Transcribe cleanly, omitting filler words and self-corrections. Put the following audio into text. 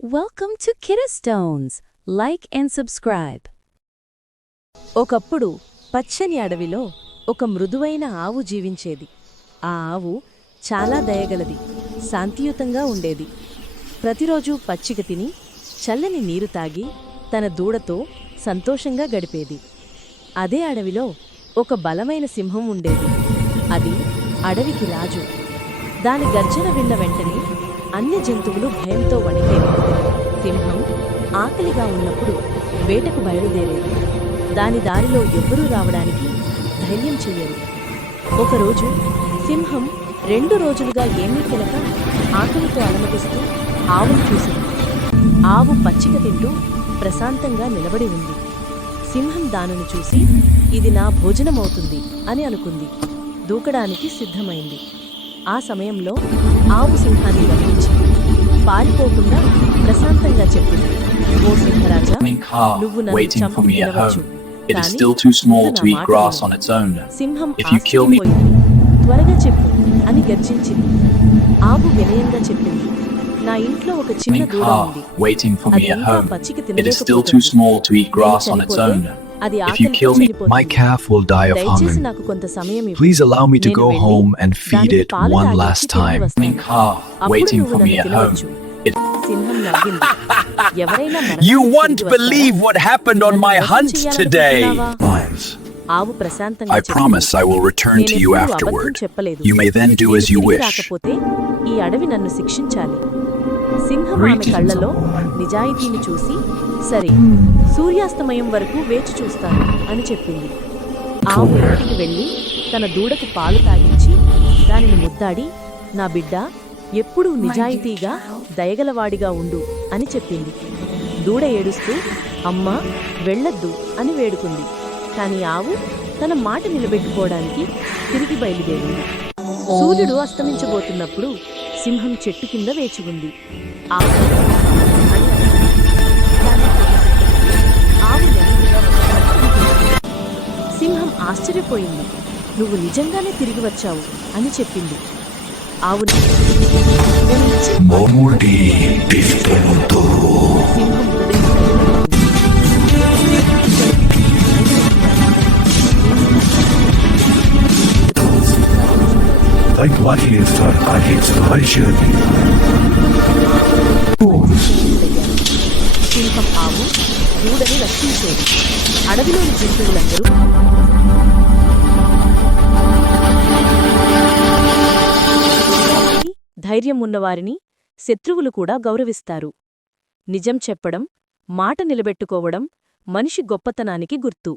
Welcome to Kidstones. Like and subscribe. ఒకప్పుడు పచ్చని అడవిలో ఒక మృదువైన ఆవు జీవించేది. ఆ ఆవు చాలా దయగలది, శాంతియుతంగా ఉండేది. ప్రతిరోజూ పచ్చిక తిని చల్లని నీరు తాగి తన దూడతో సంతోషంగా గడిపేది. అదే అడవిలో ఒక బలమైన సింహం ఉండేది. అది అడవికి రాజు. దాని గర్జన విన్న వెంటనే అన్ని జంతువులు భయంతో వణికేవి. సింహం ఆకలిగా ఉన్నప్పుడు వేటకు బయలుదేరేది. దాని దారిలో ఎవ్వరూ రావడానికి ధైర్యం చెయ్యరు. ఒకరోజు సింహం 2 రోజులుగా ఏమీ తినక ఆకలితో అలమటిస్తూ ఆవును చూసింది. ఆవు పచ్చిక తింటూ ప్రశాంతంగా నిలబడి ఉంది. సింహం దానిని చూసి ఇది నా భోజనమవుతుంది అని అనుకుంది. దూకడానికి సిద్ధమైంది. ఆ సమయంలో ఆవు సింహాన్ని గమనించి పారిపోకుండా ప్రశాంతంగా చెప్పింది, ఓ సింహరాజా, నువ్వు నన్ను చంపి తినవచ్చు, సింహం ఆశ్చర్యపోయింది. త్వరగా చెప్పు అని గర్జించింది. ఆవు వినయంగా చెప్పింది, నా ఇంట్లో ఒక చిన్న దూడ ఉంది. అది ఇంకా పచ్చిక తినలేకపోతుంది. అది ఆకలితో చనిపోతుంది. My calf will die of దయచేసి hunger. నాకు కొంత సమయం ఇవ్వు. Please allow me to నేను go వెళ్ళి home and feed దానికి it పాలు one తాగించి last తిరిగి time. వస్తాను. అప్పుడు నువ్వు నన్ను తినవచ్చు. సింహం నవ్వింది. ఎవరైనా మరణానికి You తిరిగి won't వస్తారా? believe what happened on నన్ను my మోసం hunt చేయాలనుకుంటున్నావా? today. Lions. ఆవు ప్రశాంతంగా I చెప్పింది. promise I will return to you నేనెప్పుడూ అబద్ధం afterward. చెప్పలేదు. You may then do నేను as you తిరిగి wish. రాకపోతే ఈ అడవి నన్ను శిక్షించాలి. సింహం ఆమె కళ్ళలో నిజాయితీని చూసి, సరే, సూర్యాస్తమయం వరకు వేచి చూస్తాను అని చెప్పింది. ఆవు ఇంటికి వెళ్లి తన దూడకు పాలు తాగించి దానిని ముద్దాడి, నా బిడ్డ, ఎప్పుడూ నిజాయితీగా దయగలవాడిగా ఉండు అని చెప్పింది. దూడ ఏడుస్తూ, అమ్మా, వెళ్ళొద్దు అని వేడుకుంది. కాని ఆవు తన మాట నిలబెట్టుకోవడానికి తిరిగి బయలుదేరింది. సూర్యుడు అస్తమించబోతున్నప్పుడు సింహం చెట్టు కింద వేచి ఉంది. ఆవు నెమ్మదిగా వస్తున్నట్టు సింహం ఆశ్చర్యపోయింది. నువ్వు నిజంగానే తిరిగి వచ్చావు అని చెప్పింది. ఆవు సింహం సింహం ఆవు దూడని రక్షించేది. అడవిలోని జంతువులందరూ ధైర్యం ఉన్నవారిని శత్రువులు కూడా గౌరవిస్తారు. నిజం చెప్పడం, మాట నిలబెట్టుకోవడం మనిషి గొప్పతనానికి గుర్తు.